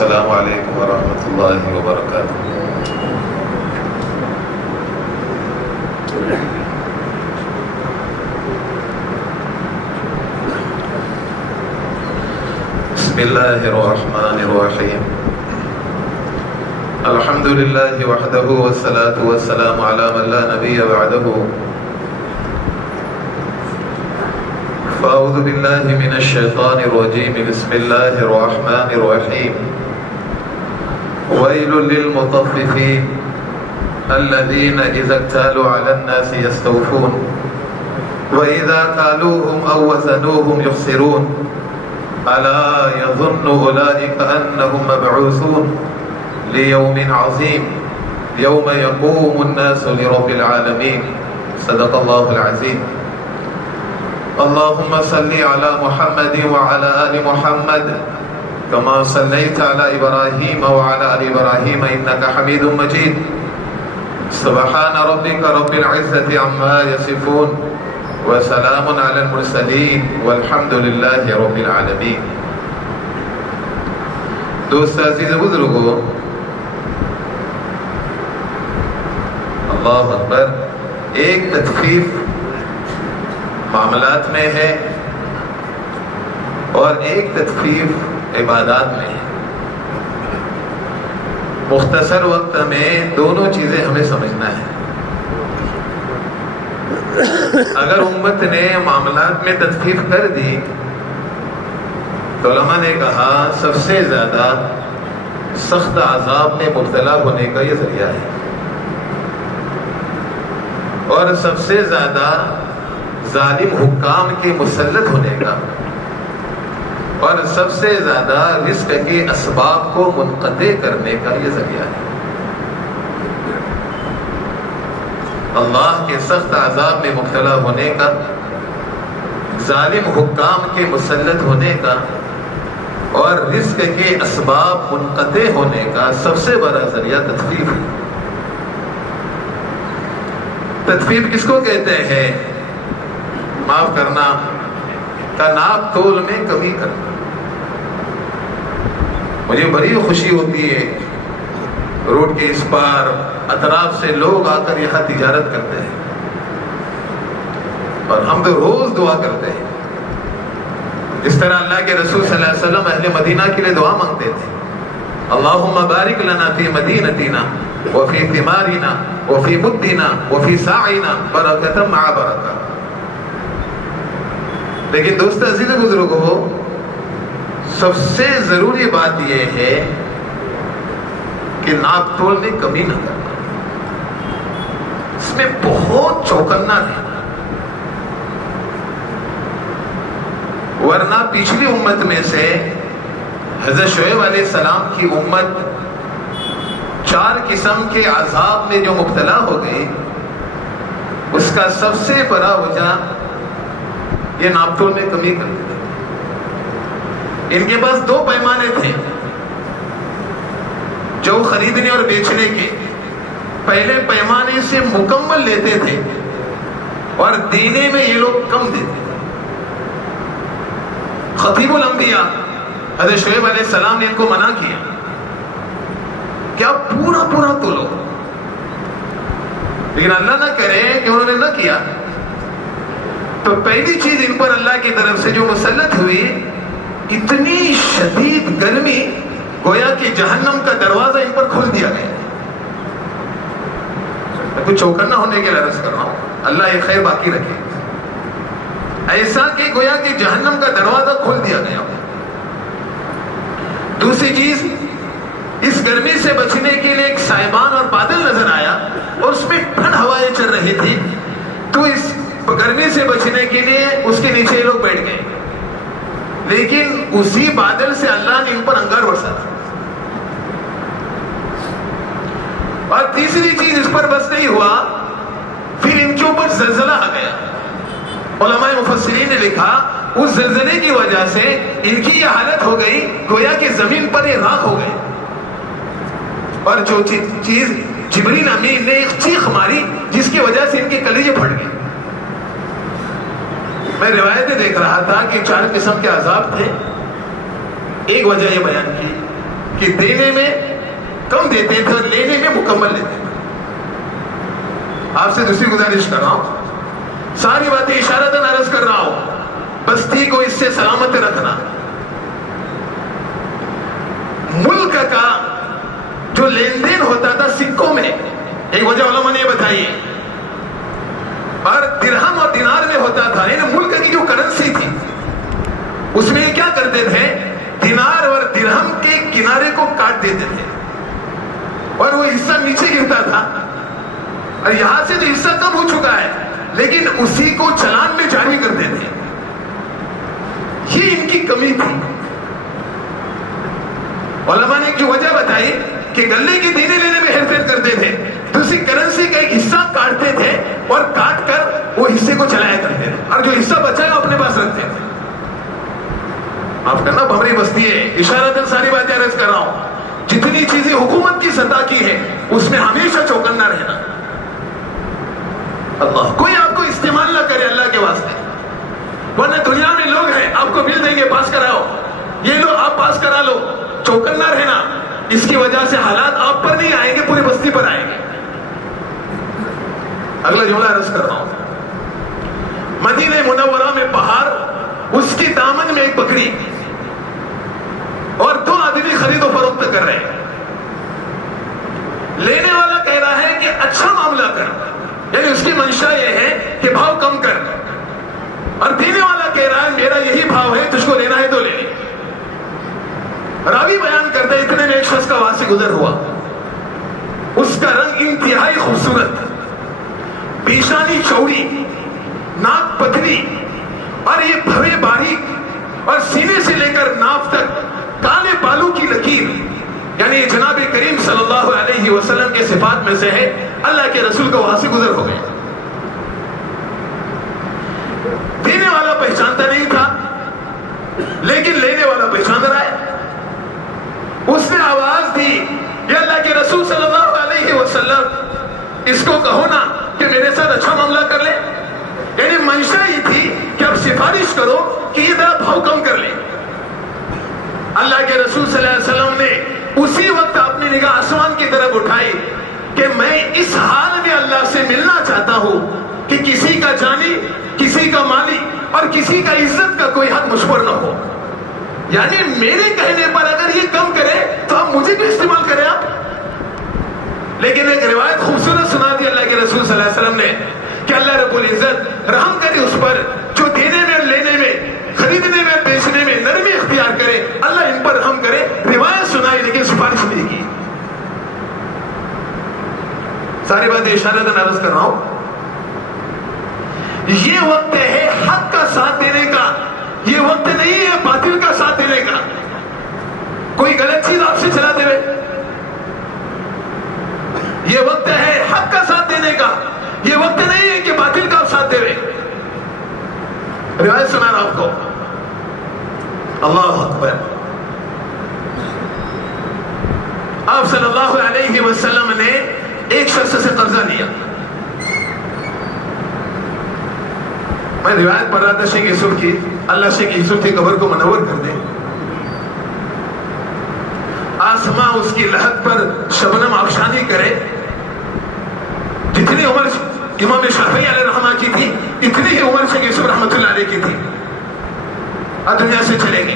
السلام علیکم ورحمۃ اللہ وبرکاتہ۔ بسم اللہ الرحمن الرحیم، الحمد للہ وحدہ والصلاة والسلام علی من لا نبی بعدہ، فاعوذ باللہ من الشیطان الرجیم، بسم اللہ الرحمن الرحیم، ویل للمطففین الذین اذا اکتالوا علی الناس یستوفون واذا کالوهم او وزنوهم یخسرون الا یظن اولئک انہم مبعوثون لیوم عظیم یوم یقوم الناس لرب العالمین۔ صدق اللہ العظیم۔ اللهم صل على محمد وعلى آل محمد كما صليت على إبراهيم وعلى آل إبراهيم إنك حميد مجيد۔ سبحان ربك رب العزة عما يصفون وسلام على المرسلين والحمد لله رب العالمين۔ دوست عزیز بزرگو، اللہ اکبر، ایک تخفیف معاملات میں ہے اور ایک تخفیف عبادات میں ہے۔ مختصر وقت میں دونوں چیزیں ہمیں سمجھنا ہے۔ اگر امت نے معاملات میں تخفیف کر دی تو علماء نے کہا سب سے زیادہ سخت عذاب میں مبتلا ہونے کا یہ ذریعہ ہے، اور سب سے زیادہ ظالم حکام کے مسلط ہونے کا، اور سب سے زیادہ رزق کے اسباب کو منقطع کرنے کا یہ ذریعہ ہے۔ اللہ کے سخت عذاب میں مبتلا ہونے کا، ظالم حکام کے مسلط ہونے کا، اور رزق کے اسباب منقطع ہونے کا سب سے بڑا ذریعہ تخفیف ہے۔ تخفیف کس کو کہتے ہیں؟ معاف کرنا کا ناپ تول میں کمی کرنا۔ مجھے بڑی خوشی ہوتی ہے، روڈ کے اس پار اطراف سے لوگ آ کر یہاں تجارت کرتے ہیں، اور ہم تو روز دعا کرتے ہیں۔ اس طرح اللہ کے رسول صلی اللہ علیہ وسلم اہل مدینہ کے لیے دعا مانگتے تھے، اللہم بارک لنا فی مدینتنا وفی ثمارنا وفی مدنا وفی ساعنا برکتا مع برکہ۔ لیکن دوست عزیز بزرگو، سب سے ضروری بات یہ ہے کہ ناپ تول میں کمی نہ کرنا، اس میں بہت چوکنا رہنا، ورنہ پچھلی امت میں سے حضرت شعیب علیہ السلام کی امت 4 قسم کے عذاب میں جو مبتلا ہو گئی، اس کا سب سے بڑا وجہ یہ ناپ تول میں کمی کرتے تھے۔ ان کے پاس 2 پیمانے تھے جو خریدنے اور بیچنے کے۔ پہلے پیمانے سے مکمل لیتے تھے اور دینے میں یہ لوگ کم دیتے تھے۔ خطیب الانبیاء حضرت شعیب علیہ السلام نے ان کو منع کیا کہ آپ پورا پورا تولو، لیکن اللہ نہ کرے کہ انہوں نے نہ کیا تو پہلی چیز ان پر اللہ کی طرف سے جو مسلط ہوئی، اتنی شدید گرمی، گویا کہ جہنم کا دروازہ ان پر کھول دیا گیا۔ میں کچھ چوکنا ہونے کے لیے عرض کر رہا ہوں، اللہ یہ خیر باقی رکھے۔ ایسا کہ گویا کہ جہنم کا دروازہ کھول دیا گیا۔ دوسری چیز، اس گرمی سے بچنے کے لیے ایک سائبان اور بادل نظر آیا اور اس میں ٹھنڈ ہوائیں چل رہی تھی، تو اس گرمی سے بچنے کے لیے اس کے نیچے لوگ بیٹھ گئے، لیکن اسی بادل سے اللہ نے ان پر انگار برسا۔ اور تیسری چیز، اس پر بس نہیں ہوا، پھر ان کے اوپر زلزلہ آ گیا۔ علماء مفسرین نے لکھا اس زلزلے کی وجہ سے ان کی یہ حالت ہو گئی گویا کہ زمین پر یہ راکھ ہو گئے، اور جو چیز جبریل امین نے ایک چیخ ماری جس کی وجہ سے ان کے کلیجے پھٹ گئے۔ میں روایتیں دیکھ رہا تھا کہ 4 قسم کے عذاب تھے۔ ایک وجہ یہ بیان کی کہ دینے میں کم دیتے تھے اور لینے میں مکمل لیتے تھے. آپ سے دوسری گزارش کر رہا ہوں، ساری باتیں اشارتاً عرض کر رہا ہوں، بستی کو اس سے سلامت رکھنا. ملک کا جو لین دین ہوتا تھا سکوں میں، ایک وجہ علماء نے بتائی ہے، اور درہم اور دینار میں ہوتا تھا. یعنی ملک کی جو کرنسی تھی اس میں کیا کرتے تھے، دینار اور درہم کے کنارے کو کاٹ دیتے تھے اور وہ حصہ نیچے گرتا تھا، اور یہاں سے تو حصہ کم ہو چکا ہے لیکن اسی کو چلان میں جاری کرتے تھے. یہ ان کی کمی تھی. علماء نے جو وجہ بتائی کہ گلے کے دینے لینے میں ہیر پھیر کرتے تھے، دوسری کرنسی کا ایک حصہ کاٹتے تھے اور کاٹ کر وہ حصے کو چلایا کرتے تھے، اور جو حصہ بچا ہے وہ اپنے پاس رکھتے تھے. آپ کرنا بھمری بستی ہے، اشارتاً ساری باتیں عرض کر رہا ہوں. جتنی چیزیں حکومت کی سطح کی ہے اس میں ہمیشہ چوکنا رہنا. اللہ کوئی آپ کو استعمال نہ کرے اللہ کے واسطے، ورنہ دنیا میں لوگ ہیں آپ کو بل دیں گے پاس کراؤ، یہ لو آپ پاس کرا لو. چوکنا رہنا، اس کی وجہ سے حالات آپ پر نہیں آئیں گے، پوری بستی پر آئیں گے. اگلا جملہ عرض کر رہا ہوں. مدینہ منورہ میں پہاڑ، اس کی دامن میں ایک بکری اور 2 آدمی خرید و فروخت کر رہے ہیں. لینے والا کہہ رہا ہے کہ اچھا معاملہ کر، یعنی اس کی منشا یہ ہے کہ بھاؤ کم کر، اور دینے والا کہہ رہا ہے میرا یہی بھاؤ ہے، تجھ کو لینا ہے تو لے لے. راوی بیان کرتا ہے اتنے میں ایک شخص کا وہاں سے گزر ہوا. اس کا رنگ انتہائی خوبصورت، پیشانی چوڑی، ناک پتلی، اور یہ بھوے باریک، اور سینے سے لے کر ناف تک کالے بالوں کی لکیر. یعنی جناب کریم صلی اللہ علیہ وسلم کے صفات میں سے ہے. اللہ کے رسول کا وہاں سے گزر ہو گئے. دینے والا پہچانتا نہیں تھا لیکن لینے والا پہچان رہا ہے. اس نے آواز دی کہ اللہ کے رسول صلی اللہ علیہ وسلم اس کو کہو نا کہ میرے ساتھ اچھا معاملہ کر لے. یعنی منشا یہ تھی کہ اب سفارش کرو کہ یہ ذرا بھاؤ کم کر لے. اللہ کے رسول صلی اللہ علیہ وسلم نے اسی وقت اپنی نگاہ آسمان کی طرف اٹھائی کہ میں اس حال میں اللہ سے ملنا چاہتا ہوں کہ کسی کا جانی، کسی کا مالی اور کسی کا عزت کا کوئی حق مجھ پر نہ ہو. یعنی میرے کہنے پر اگر یہ کم کرے تو آپ مجھے بھی استعمال کریں آپ. لیکن ایک روایت خوبصورت سنا دی اللہ کے رسول صلی اللہ علیہ وسلم نے کہ اللہ رب العزت رحم کرے اس پر جو دینے میں، لینے میں، خریدنے میں، بیچنے میں نرمی اختیار کرے. اللہ ان پر رحم کرے. روایت سنائی لیکن سفارش نہیں کی. ساری باتیں اشارتاً عرض کر رہا ہوں. یہ وقت ہے حق کا ساتھ دینے کا، یہ وقت نہیں ہے باطل کا ساتھ دینے کا. کوئی غلط چیز آپ سے چلا دے، یہ وقت ہے حق کا ساتھ دینے کا، یہ وقت نہیں ہے کہ باطل کا ساتھ دے. روایت سنا رہا آپ کو. اللہ اکبر. آپ صلی اللہ علیہ وسلم نے ایک شخص سے قرضہ لیا. میں روایت پڑھ رہا تھا شیخ یوسف کی، اللہ شیخ یوسف کی قبر کو منور کر دے. آسماں اس کی لحد پر شبنم آفشانی کرے. جتنی عمر امام شافعی علیہ رحمہ کی تھی اتنی ہی عمر شیخ یوسف رحمۃ اللہ علیہ کی تھی. اور دنیا سے چلیں گے.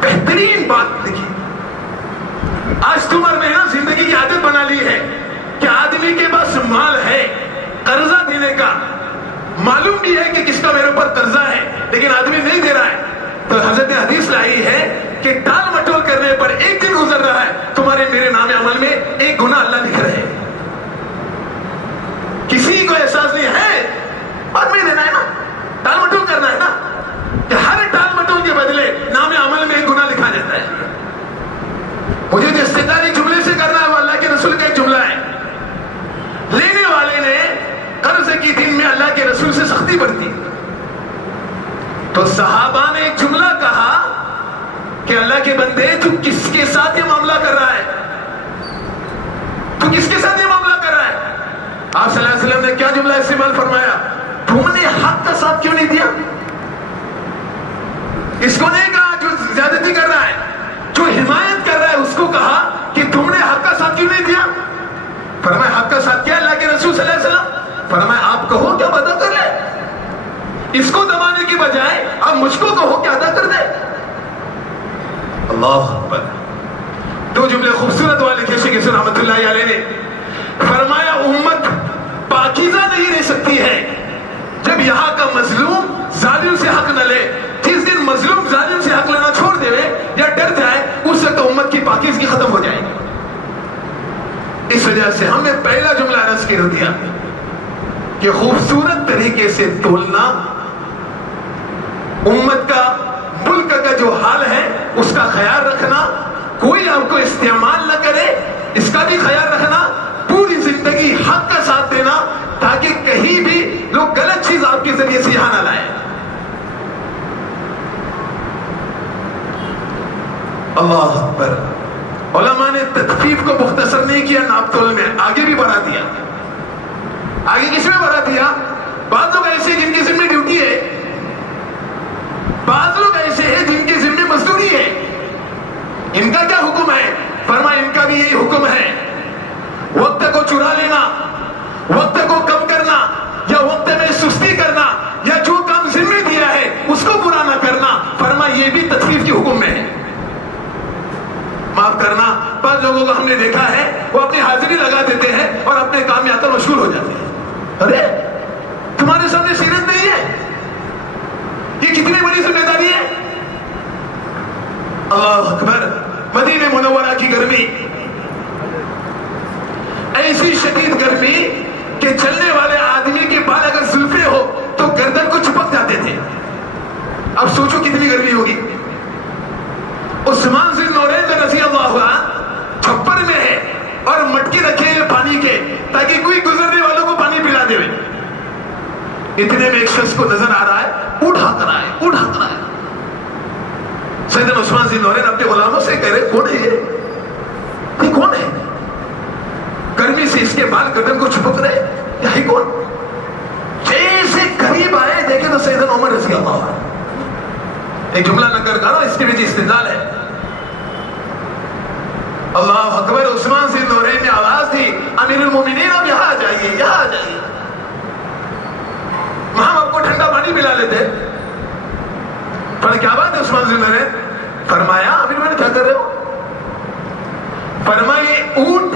بہترین بات دیکھیے، آج تم اور میں نے زندگی کی عادت بنا لی ہے کہ آدمی کے پاس مال ہے قرضہ دینے کا، معلوم بھی ہے کہ کس کا میرے اوپر قرضہ ہے لیکن آدمی نہیں دے رہا ہے. تو حضرت نے حدیث لائی ہے کہ ٹال مٹول کرنے پر ایک دن گزر رہا ہے، تمہارے میرے نام عمل میں ایک گناہ اللہ لکھ رہے ہیں. کسی کو احساس نہیں ہے اور میں دینا ہے نا، ٹال مٹول کرنا ہے نا، کہ ہر ٹال مٹول کے بدلے نام عمل میں ایک گناہ لکھا جاتا ہے. مجھے جو استدلال جملے سے کرنا ہے وہ اللہ کے رسول کا ایک جملہ ہے. لینے والے نے قرض کی دن میں اللہ کے رسول سے سختی برتی تو صحابہ نے ایک جملہ کہا کہ اللہ کے بندے تو کس کے ساتھ یہ معاملہ کر رہا ہے، تو کس کے ساتھ یہ معاملہ کر رہا ہے. آپ صلی اللہ علیہ وسلم نے کیا جملہ استعمال فرمایا؟ تم نے حق کا ساتھ کیوں نہیں دیا؟ اس کو نہیں کہا جو زیادتی کر رہا ہے، جو حمایت مجھ کو کہو کہ ادا کر دے. اللہ اکبر. دو جملے خوبصورت والے تھے شیخ اسلام رحمۃ اللہ علیہ نے فرمایا امت پاکیزہ نہیں رہ سکتی ہے جب یہاں کا مظلوم ظالم سے حق نہ لے. جس دن مظلوم ظالم سے حق لینا چھوڑ دے یا ڈر جائے اس وقت امت کی پاکیزگی ختم ہو جائے گی. اس وجہ سے ہم نے پہلا جملہ عرض کر دیا کہ خوبصورت طریقے سے تولنا، امت کا ملک کا جو حال ہے اس کا خیال رکھنا، کوئی آپ کو استعمال نہ کرے اس کا بھی خیال رکھنا، پوری زندگی حق کا ساتھ دینا تاکہ کہیں بھی لوگ غلط چیز آپ کے ذریعے سے یہاں نہ لائیں. اللہ اکبر. علماء نے تخفیف کو مختصر نہیں کیا ناپ تول میں، آگے بھی بڑھا دیا. آگے کس میں بڑھا دیا؟ بعض لوگ ایسے جن کی ذمہ ڈیوٹی ہے، بعض لوگ ایسے ہیں جن کی ذمہ مزدوری ہے. ان کا کیا حکم ہے؟ فرمایا ان کا بھی یہی حکم ہے، وقت کو چرا لینا، وقت کو کم کرنا، یا وقت میں سستی کرنا، یا جو کام ذمہ دیا ہے اس کو پورا نہ کرنا. فرمایا یہ بھی تخفیف کے حکم میں ہے. معاف کرنا، بعض لوگوں کو ہم نے دیکھا ہے وہ اپنی حاضری لگا دیتے ہیں اور اپنے کام میں آ کر مشغول ہو جاتے ہیں. ارے تمہارے سامنے سیرت نہیں ہے، یہ کتنی بڑی ذمہ داری ہے. اللہ اکبر. مدینہ منورہ کی گرمی ایسی شدید گرمی کہ چلنے والے آدمی کے بال اگر زلفے ہو تو گردن کو چپک جاتے تھے. اب سوچو کتنی گرمی ہوگی. عثمان ذی النورین رضی اللہ عنہ چھپر میں ہے اور مٹکی رکھے ہیں پانی کے تاکہ کوئی گزرنے والوں کو پانی پلا دے. اتنے میں ایک شخص کو نظر آ رہا ہے، اٹھا کر آئے. سیدنا عثمان ذی النورین اپنے غلاموں سے کہہ رہے کون ہے یہ کون ہے؟ گرمی سے اس کے بال گردن کو چھپک رہے، یہ کون؟ جیسے قریب آئے دیکھے تو سیدنا عمر رضی اللہ عنہ. ایک جملہ نقل کرو، اس کے پیچھے استدلال ہے. اللہ اکبر. عثمان ذی النورین نے آواز دی امیر المومنین اب یہاں آ جائیے، یہاں آ جائیے، وہاں آپ کو ٹھنڈا پانی پلا لیتے. پر کیا بات ہے عثمان ذی النورین؟ فرمایا امیر میں کیا کر رہے ہو؟ فرمایا اونٹ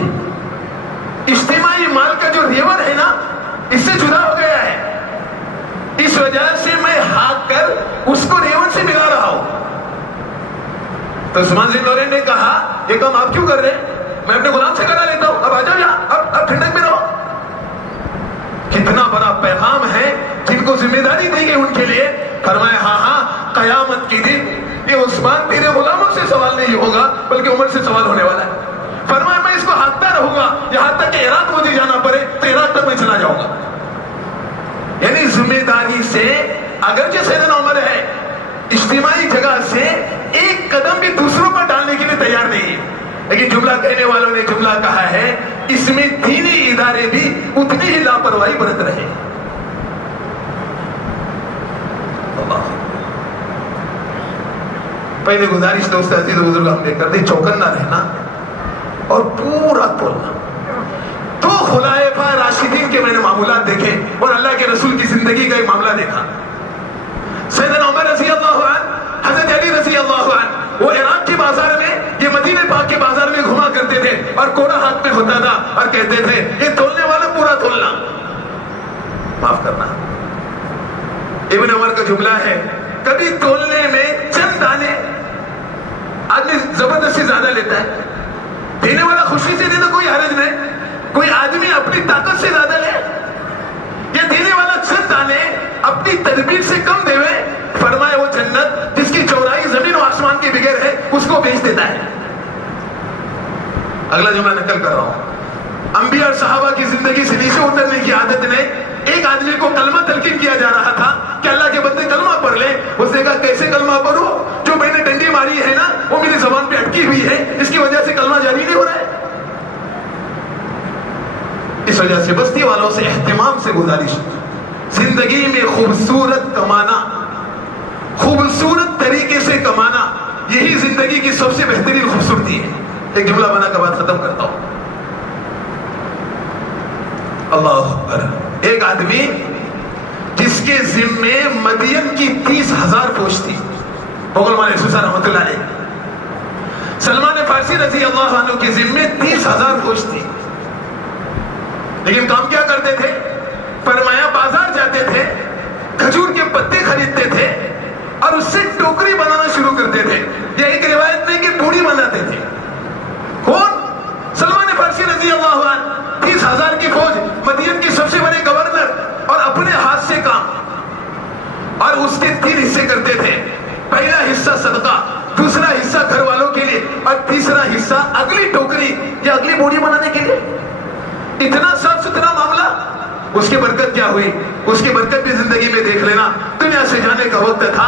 اجتماعی مال کا جو ریور ہے نا اس سے جدا ہو گیا ہے، اس وجہ سے میں ہاک کر اس کو ریون سے ملا رہا ہوں. تو عثمان ذی النورین نے کہا یہ کام آپ کیوں کر رہے ہیں؟ میں اپنے غلام سے کرا لیتا ہوں، اب آ جاؤ یہاں، اب ٹھنڈک میں رہو. کتنا بڑا پیغام ہے جن کو ذمہ داری دی گئی ان کے لیے. فرمایا ہاں قیامت کی دن یہ عثمان تیرے غلاموں سے سوال نہیں ہوگا بلکہ عمر سے سوال ہونے والا ہے. فرمایا میں اس کو ہانکتا رہوں گا یہاں تک کہ عراق مجھے جانا پڑے تو عراق تک میں چلا جاؤں گا. یعنی ذمہ داری سے اگرچہ سیدنا عمر ہے اجتماعی جگہ سے ایک قدم بھی دوسروں پر ڈالنے کے لیے تیار نہیں ہے، لیکن جملہ کہنے والوں نے جملہ کہا ہے اس میں دینی ادارے بھی اتنی ہی لاپرواہی برت رہے. پہلے گزارش دوست عزیز بزرگ ہم نے کر دی چوکنا رہنا اور پورا تولنا. تو خلفائے راشدین کے میں نے معمولات دیکھے اور اللہ کے رسول کی زندگی کا ایک معاملہ دیکھا. سیدنا عمر رضی اللہ عنہ، حضرت علی رضی اللہ عنہ، وہ عراق کے بازار میں یہ مدینہ پاک کے بازار میں گھما کرتے تھے اور کوڑا ہاتھ میں ہوتا تھا اور کہتے تھے یہ تولنے والا پورا تولنا. معاف کرنا، ابن عمر کا جملہ ہے کبھی تولنے میں چند دانے آدمی زبردستی زیادہ لیتا ہے، دینے والا خوشی سے دے تو کوئی حرج نہیں. کوئی آدمی اپنی طاقت سے زیادہ لے یا دینے والا چند دانے اپنی تدبیر سے کم دے ہوئے، فرمایا وہ جنت جس کی چورائی زمین و آسمان کے بغیر ہے اس کو بیچ دیتا ہے. اگلا جملہ نقل کر رہا ہوں. انبیاء اور صحابہ کی زندگی سے نیچے اترنے کی عادت نے ایک آدمی کو کلمہ تلقین کیا جا رہا تھا کہ اللہ کے بندے کلمہ پڑھ لے. اس نے کہا کیسے کلمہ پڑھوں؟ جو میں نے ڈنڈی ماری ہے نا وہ میری زبان پہ اٹکی ہوئی ہے، اس کی وجہ سے کلمہ جاری نہیں ہو رہا ہے. اس وجہ سے بستی والوں سے اہتمام سے گزارش، زندگی میں خوبصورت کمانا، خوبصورت طریقے سے کمانا یہی زندگی کی سب سے بہترین خوبصورتی ہے. ایک جملہ بنا کے بعد ختم کرتا ہوں. اللہ اکبر. ایک آدمی جس کے ذمے مدین کی 30,000 فوج تھی. مغل ملک سوسا رحمۃ اللہ علیہ. سلمان فارسی رضی اللہ عنہ کے ذمے 30,000 فوج تھی. لیکن کام کیا کرتے تھے؟ فرمایا بازار جاتے تھے, کھجور کے پتے خریدتے تھے اور اس سے ٹوکری بنانا شروع کرتے تھے. یہ ایک روایت میں کہ پوڑی بناتے تھے. کون؟ سلمان فارسی رضی اللہ عنہ. 30,000 کی فوج, مدین کی سب سے بڑے گورنر, اور اپنے ہاتھ سے کام. اور اس کے 3 حصے کرتے تھے. پہلا حصہ صدقہ, دوسرا حصہ گھر والوں کے لیے, اور تیسرا حصہ اگلی ٹوکری یا اگلی بوڑی بنانے کے لیے. اتنا صاف ستھرا معاملہ. اس کی برکت کیا ہوئی؟ اس کی برکت بھی زندگی میں دیکھ لینا. دنیا سے جانے کا وقت تھا,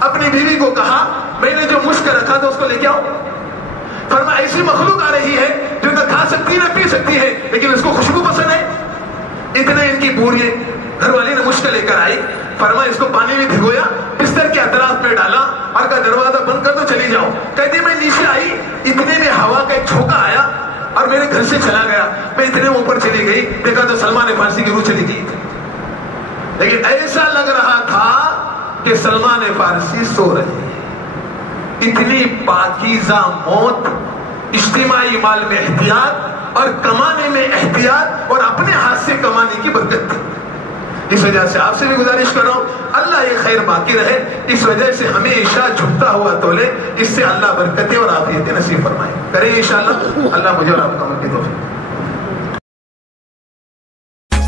اپنی بیوی کو کہا میں نے جو مشک رکھا تھا اس کو لے کے آؤ. فرمایا ایسی مخلوق آ رہی ہے جو نہ کھا سکتی نہ پی سکتی ہے, لیکن اس کو خوشبو پسند ہے. اتنے ان کی بوڑھی گھر والی نے مشک لے کر آئی. فرمایا اس کو پانی میں بھگویا, بستر کے اطراف میں ڈالا اور کہا دروازہ بند کر دو, چلی جاؤ. کہتی میں نیچے آئی, اتنے میں ہوا کا ایک جھونکا آیا اور میرے گھر سے چلا گیا. میں اتنے اوپر چلی گئی, دیکھا تو سلمان فارسی کی روح چلی گئی. لیکن ایسا لگ رہا تھا کہ سلمان فارسی سو رہے ہیں. اتنی پاکیزہ موت, اجتماعی مال میں احتیاط اور کمانے میں احتیاط اور اپنے ہاتھ سے کمانے کی برکت تھی. اس وجہ سے آپ سے بھی گزارش کر رہا ہوں, اللہ یہ خیر باقی رہے. اس وجہ سے ہمیشہ جھکتا ہوا تولے, اس سے اللہ برکتیں اور عافیتیں نصیب فرمائے. کریں انشاءاللہ. اللہ مجھے اور آپ کو عمل کی توفیق.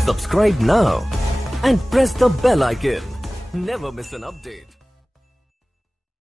Subscribe now and press the bell icon. Never miss an update.